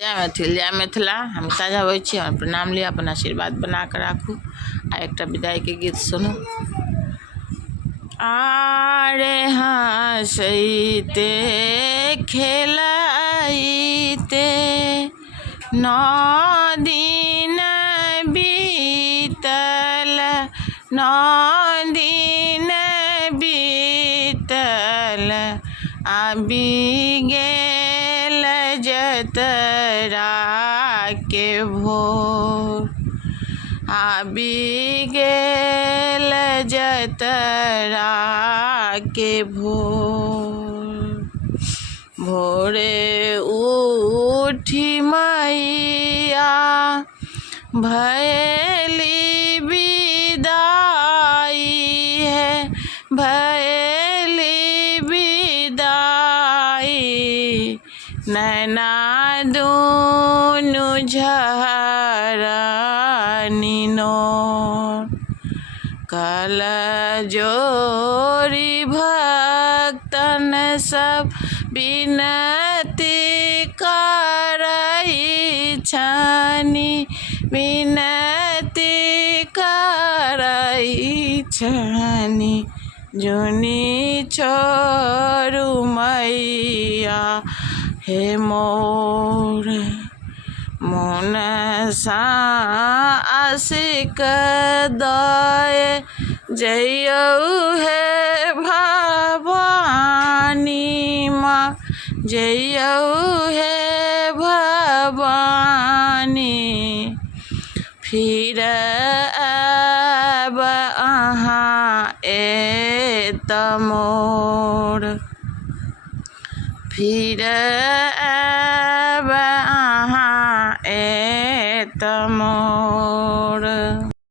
जय मैथिल जय मिथिला। हम साझा होइ छी। हमर प्रणाम लिअ, अपन आशीर्वाद बना कऽ राखू आ एकटा विदाइके गीत सुनू। आरे हँसैते खेलैते 9 दिन बीतल, 9 दिन बीतल, आबि गेल जतरा के भोर, आबि गेल जतरा के भोर। भोरे उठी मैया भैली विदाई है, भैली विदाई, नैना दुनु झरनी नोर। कल जोरी भक्तन सब विनती करई छनि, विनती करई छनि, जुनी छोरू मैया हे मोर। मोन सा आशिक दए जइयौ हे भवानी माँ, जइयौ हे भवानी। फिर आब अहाँ एत मोर, फिर आब अहाँ एत मोर।